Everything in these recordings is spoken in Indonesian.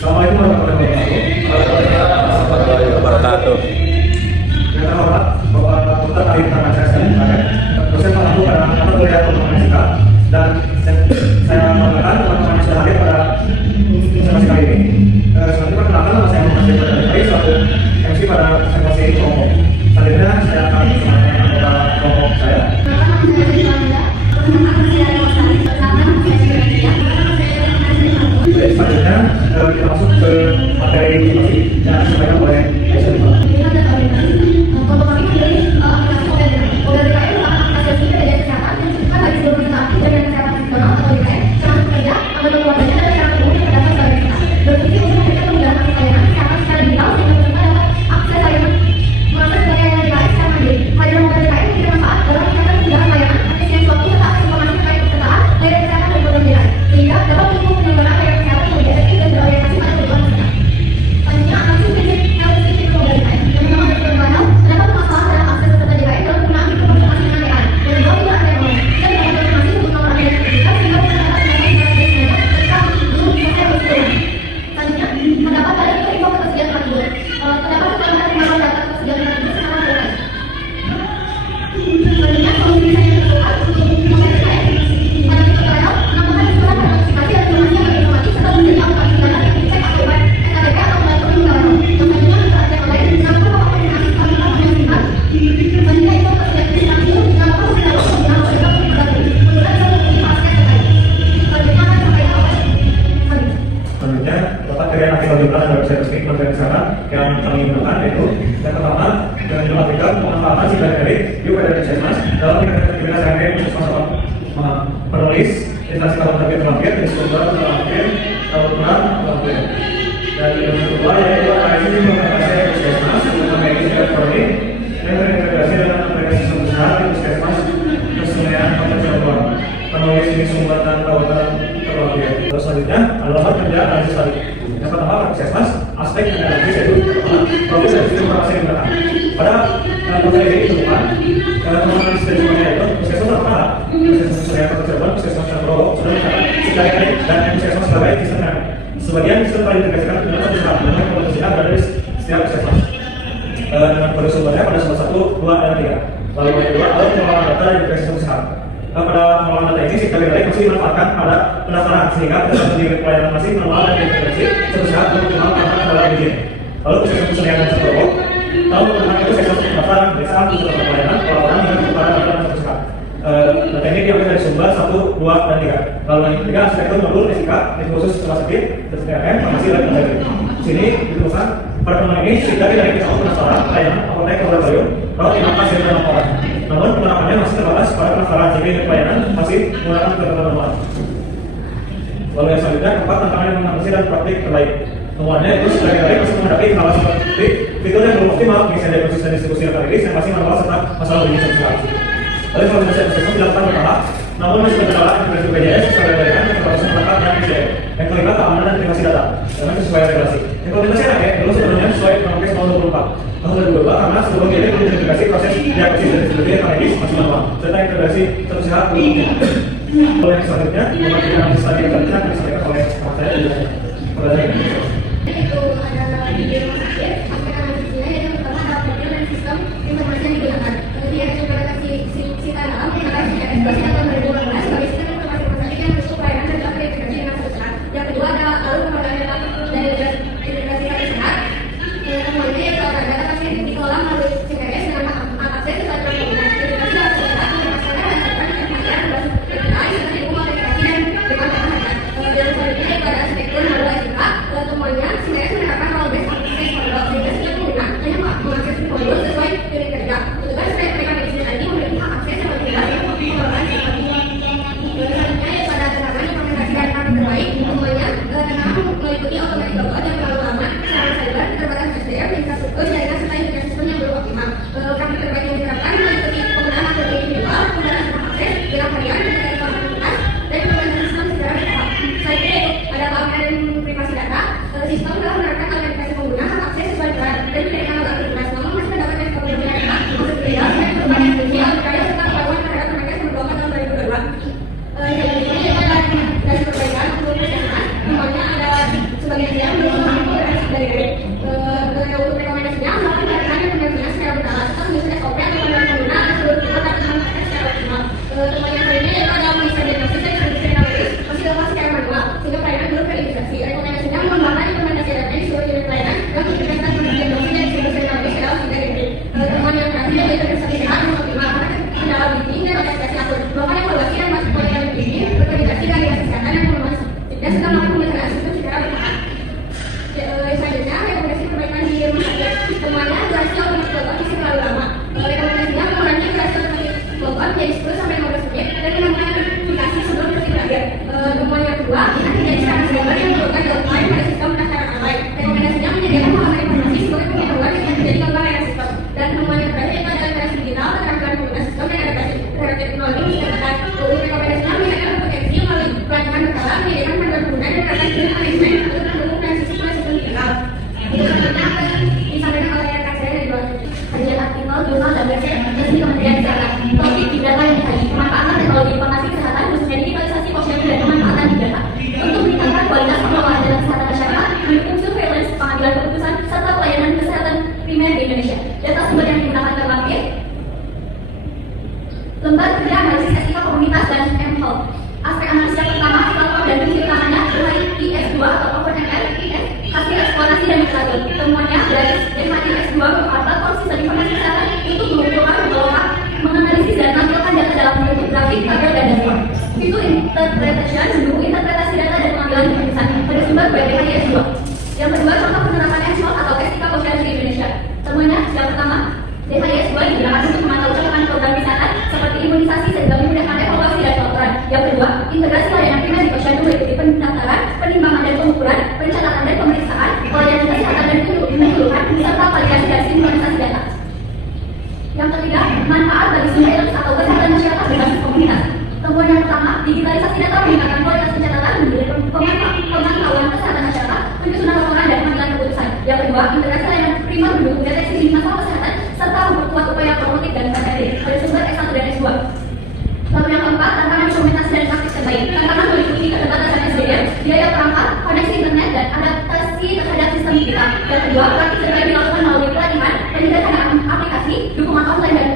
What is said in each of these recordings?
Assalamualaikum warahmatullahi wabarakatuh. Yang terhormat Bapak Dr. Arif Tamasya, dosen pengampu pada Fakultas Kuliah Ekonomisika, dan saya mengatakan teman-teman yang sudah hadir pada presentasi kali ini. Selanjutnya perkenalkan nama saya Muhammad Syekh selaku MC pada presentasi kelompok. Selanjutnya saya akan mengenai anggota kelompok saya. Selanjutnya kita masuk ke materi yang disampaikan oleh Aisyah. Yang kami gunakan yaitu yang pertama dengan dilakukan pemanfaatan silaturahmi UPDN Sesmas dalam tindakan sehari-hari khusus penulis instansi kartografi terakhir di sumber terakhir tahun terakhir. Dan yang kedua yaitu analisis implementasi Sesmas mengenai silaturahmi yang terintegrasi dengan aplikasi sebesar Sesmas kesenian kontemporer penulis di sumber dan tautan terakhir. Terus selanjutnya adalah kerja analisis tadi. Yang pertama Sesmas aspek analisis yaitu proses dari informasi yang datang. Pada materi ini ditemukan teman-teman semuanya itu puskesmas apa? Puskesmas Surya Kota Cirebon, puskesmas Progo sudah mencatat sekali dan puskesmas sebagai kisah. Sebagian sistem terintegrasikan dengan satu syarat dengan kompetensi berada di setiap puskesmas. Dengan kode sumbernya pada sumber 1, 2, dan 3. Lalu yang kedua adalah pengelolaan data dan integrasi besar. Pada pengelolaan data ini sekali lagi masih dimanfaatkan pada pendaftaran sehingga di pelayanan masih pengelolaan dan integrasi sebesar untuk mengenal tantangan dalam izin. Lalu puskesmas kesenian dan Progo tahun pertama itu sektor pendaftaran pemeriksaan untuk pelayanan pelaporan dengan kepada pendaftaran sebesar. Data ini diambil dari sumber 1, 2, dan 3. Lalu yang ketiga sektor modul SIK khusus rumah sakit SPM farmasi dan lain-lain. Di sini ditemukan pada teman ini dari kisah pendaftaran pelayanan apotek laboratorium kalau tidak hasil dan laporan. Namun penerapannya masih terbatas pada pendaftaran jadi pelayanan masih menggunakan ketentuan manual. Lalu yang selanjutnya keempat tantangan yang mengatasi dan praktik terbaik. Semuanya itu sekali-kali masih menghadapi hal seperti fitur yang belum optimal, misalnya diagnosis dan distribusi data rilis yang masih manual serta masalah bisnis sosial. Lalu implementasi sistem dilakukan bertahap, namun masih berjalan integrasi BPJS sesuai dengan keterbatasan perangkat dan ICM. Yang kelima keamanan dan privasi data dengan sesuai regulasi. Implementasi anaknya dulu sebenarnya sesuai Permenkes tahun 2024. Tahun 2022 karena sebelum ini perlu integrasi proses diagnosis dan distribusi data rilis masih manual serta integrasi satu sehat umumnya. Lalu yang selanjutnya memperhatikan analisis tadi yang akan disampaikan oleh saya dan itu adalah di rumah sakit, aspek analisisnya yang pertama adalah bagian dan sistem informasi yang digunakan. Kemudian implementasi sita dalam implementasi eksplosi tahun 2018 sebagai sistem informasi rumah sakit yang untuk pelayanan dan dapat terintegrasi dengan sebesar. Yang kedua adalah lalu pengembangan data dari integrasi data sehat. Kemudian yaitu agar data pasien dikelola melalui CPS dengan akses sesuai dengan penggunaan integrasi data sehat memastikan dan serta kematian dan serta isolasi umum aplikasi dan depan harga. Kemudian selanjutnya yaitu ada aspek modul SIK. Kemudian interpretation mendukung interpretasi data dan pengambilan keputusan pada sumber BPHIS 2. Yang kedua, contoh penerapan ESMOD atau etika posyandu di Indonesia. Temuannya, yang pertama, BPHIS 2 digunakan untuk memantau catatan program wisata seperti imunisasi sehingga memudahkan evaluasi dan pelaporan. Yang kedua, integrasi layanan primer di posyandu meliputi pendaftaran, penimbangan dan pengukuran, pencatatan dan pemeriksaan, pelayanan kesehatan dan penyuluhan, serta validasi dan sinkronisasi data. Yang ketiga, manfaat bagi surveillance atau kesehatan masyarakat berbasis komunitas. Temuan yang pertama, digitalisasi data meningkatkan kualitas pencatatan menjadi pemantauan kesehatan masyarakat, penyusunan laporan dan pengambilan keputusan. Yang kedua, integrasi layanan primer mendukung deteksi dini masalah kesehatan serta memperkuat upaya promotif dan preventif pada sumber S1 dan S2. Lalu yang keempat, tantangan implementasi dan praktik terbaik. Tantangan meliputi keterbatasan SDM, biaya perangkat, koneksi internet, dan adaptasi terhadap sistem digital. Yang kedua, praktik terbaik dilakukan melalui pelatihan, penyederhanaan aplikasi, dukungan online dan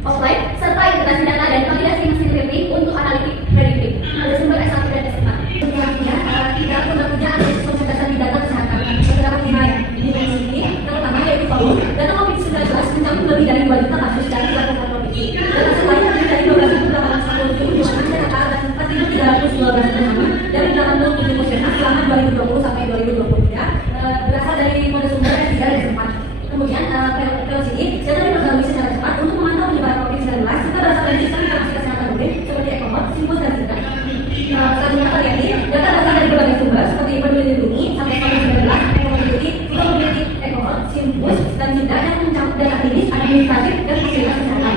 offline, serta integrasi data dan validasi mesin learning untuk analitik prediktif pada sumber S1 dan S5. Selanjutnya, tidak pekerjaan dari konsentrasi data kesehatan. Beberapa dimensi ini, yang pertama yaitu volume. Data COVID-19 mencakup lebih dari 2 juta kasus dari 4 provinsi. Data selain lebih dari 12.847 di mana data dan 4.312 penanganan dari 87 puskesmas selama 2020 sampai 2023 berasal dari mode sumber S3 dan S4. Kemudian, ke sini, data diperbarui secara cepat untuk memantau penyebaran COVID-19 serta berasal dari sistem informasi kesehatan publik seperti Ecomod, Simpus, dan Sida. Selanjutnya terjadi, data berasal dari berbagai sumber seperti Peduli Lindungi, sampai COVID-19, Ecomodity, Mobility, Ecomod, Simpus, dan Sida yang mencakup data klinis, administratif, dan fasilitas kesehatan.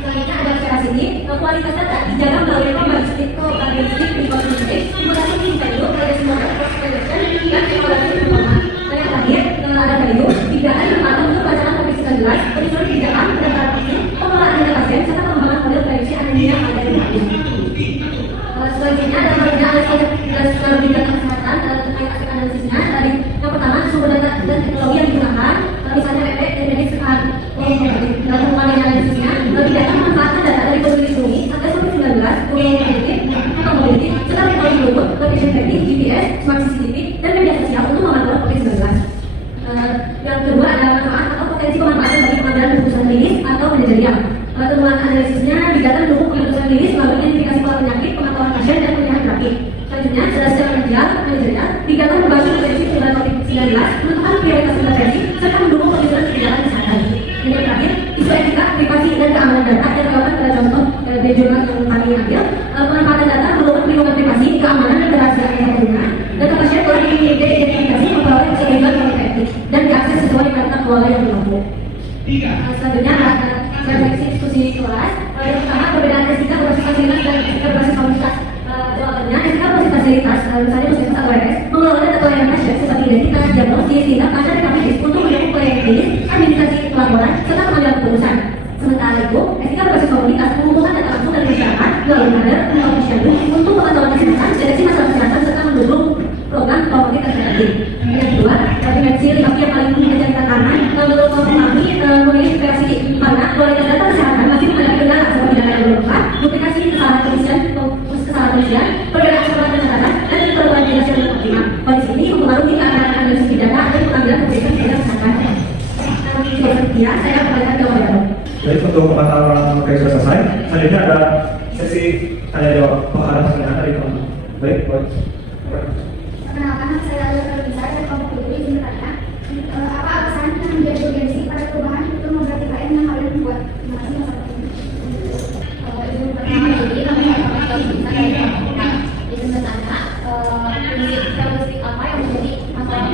Selanjutnya ada secara sini, kualitas data dijaga melalui probabilistik, informasi, simulasi value, prediksi model, projection, dan evaluasi performa. Dan yang terakhir, ada value, tigaan atau untuk bacaan COVID-19, penyusunan kebijakan, pendaftaran vaksin, pengelolaan data pasien, serta pengembangan model prediksi anemia yang ada di vaksin. Selanjutnya ada perbedaan bidang kesehatan terkait aspek analisisnya. Dari yang pertama, sumber data dan teknologi yang digunakan, misalnya PP dan medis sekarang. Dalam pengembangan analisisnya, bidang memanfaatkan data dari Peduli Lindungi, Satgas COVID-19, Google Predictive, atau Mobility, serta teknologi Bluetooth, location tracking, GPS, smart CCTV, dan media sosial untuk memantau COVID-19. Yang kedua ada manfaat atau potensi pemanfaatan bagi pengambilan keputusan klinis atau manajerial. Temuan analisisnya didata mendukung keputusan klinis melalui identifikasi pola penyakit, pengetahuan pasien, dan pilihan terapi. Selanjutnya, secara manajerial didata membahas prevensi penularan COVID-19, menentukan prioritas intervensi, serta mendukung penyusunan kebijakan kesehatan. Dan yang terakhir, isu etika, privasi, dan keamanan data yang terdapat pada contoh dari jurnal yang kami ambil. Pemanfaatan data merupakan perlindungan privasi, keamanan, dan kerahasiaan data pengguna. Data pasien telah diidentifikasi memperoleh keseluruhan kualitatif dan diakses sesuai dengan tata kelola yang berlaku. Selanjutnya ada refleksi diskusi kelas. Yang pertama, perbedaan etika berbasis fasilitas dan etika berbasis komunitas. Jawabannya, etika berbasis fasilitas, misalnya puskesmas atau RS, mengelola data pelayanan pasien seperti identitas, diagnosis, tindak lanjut dan medis untuk mendukung pelayanan klinis, administrasi pelaporan, serta pengambilan keputusan. Sementara itu, etika berbasis komunitas mengumpulkan data langsung dari masyarakat melalui kader atau posyandu untuk pengetahuan kesehatan, deteksi masalah kesehatan, serta mendukung program promotif kesehatan. Yang kedua, dimensi yang paling menjadi tantangan menurut kami memiliki kreasi mana kualitas data kesehatan masih menghadapi kendala seperti data yang belum lengkap, duplikasi kesalahan kepolisian, perbedaan kesalahan pencatatan, dan keperluan jelas yang belum optimal. Kondisi ini mempengaruhi keadaan analisis data dan pengambilan keputusan pada kesehatan. Ya, saya kembalikan ke Wadah. Jadi untuk pemasaran oke sudah selesai. Selanjutnya ada sesi tanya jawab. Ada pertanyaan dari teman. Baik, boleh. Perkenalkan, saya Alda Bisa dari kelompok dulu izin bertanya. Apa alasan yang menjadi urgensi pada perubahan itu memberati KM yang kalian buat? Terima kasih masalah ini. Izin pertama jadi kami akan bisa dari kelompok izin bertanya. Prinsip kausalistik apa yang menjadi masalah?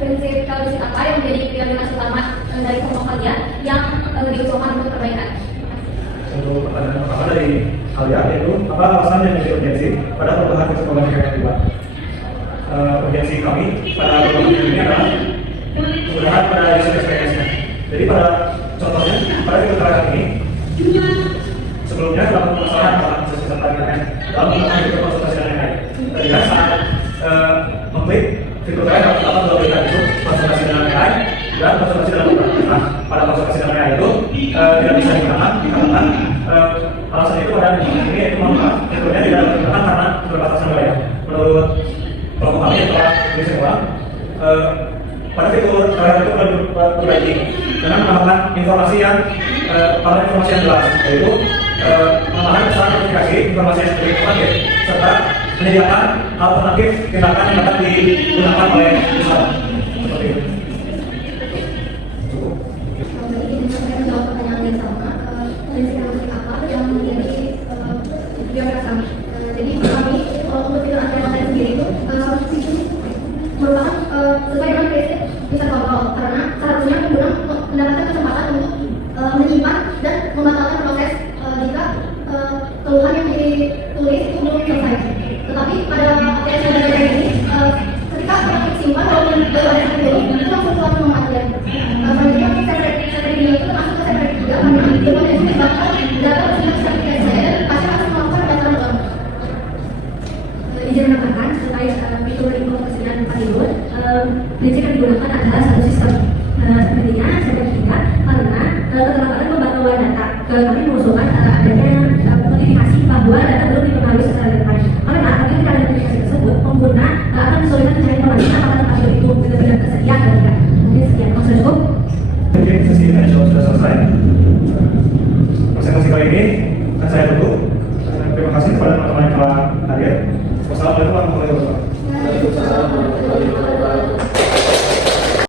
Prinsip kausalistik apa yang menjadi prioritas utama dari kelompok kalian yang diusulkan untuk perbaikan? Untuk pertanyaan pertama dari kalian yaitu apa alasan yang menjadi urgensi pada perubahan keseluruhan KM juga? Urgensi kami pada program ini adalah kemudahan pada user experience-nya. Jadi pada contohnya pada fitur terakhir ini sebelumnya dalam permasalahan dalam proses kesehatan dalam melakukan fitur konsultasi dan lain-lain. Ketika saat mengklik fitur terakhir dapat melakukan itu konsultasi dan lain-lain dan konsultasi dan lain-lain. Nah, pada konsultasi dan lain-lain itu tidak bisa digunakan dikarenakan alasan itu pada ini yaitu fiturnya tidak digunakan karena keterbatasan wilayah. Menurut kelompok kami yang telah berisi ulang pada fitur terakhir itu perlu diperbaiki dengan menambahkan informasi yang jelas, yaitu pengembangan pesan notifikasi informasi yang seperti itu serta menyediakan alternatif tindakan yang dapat digunakan oleh usaha. Seperti itu. Cukup. Jadi kita saya menjawab pertanyaan yang sama. Prinsip apa yang menjadi tujuan kami? Jadi kami untuk film animasi sendiri itu merupakan sesuai dengan prinsip bisa kontrol karena seharusnya pengguna mendapatkan kesempatan untuk menyimpan dan membatalkan proses jika keluhan yang ditulis itu belum selesai. Tetapi pada aplikasi belajar ini ketika orang simpan walaupun baru ada satu dulu itu langsung keluar mematikan. Selanjutnya seperti video itu termasuk ke seperti juga karena dokumen itu disebabkan data tersebut sertifikat saya pasti langsung melakukan pendaftaran ulang. Izin menambahkan terkait fitur informasi dan tidur prinsip yang digunakan adalah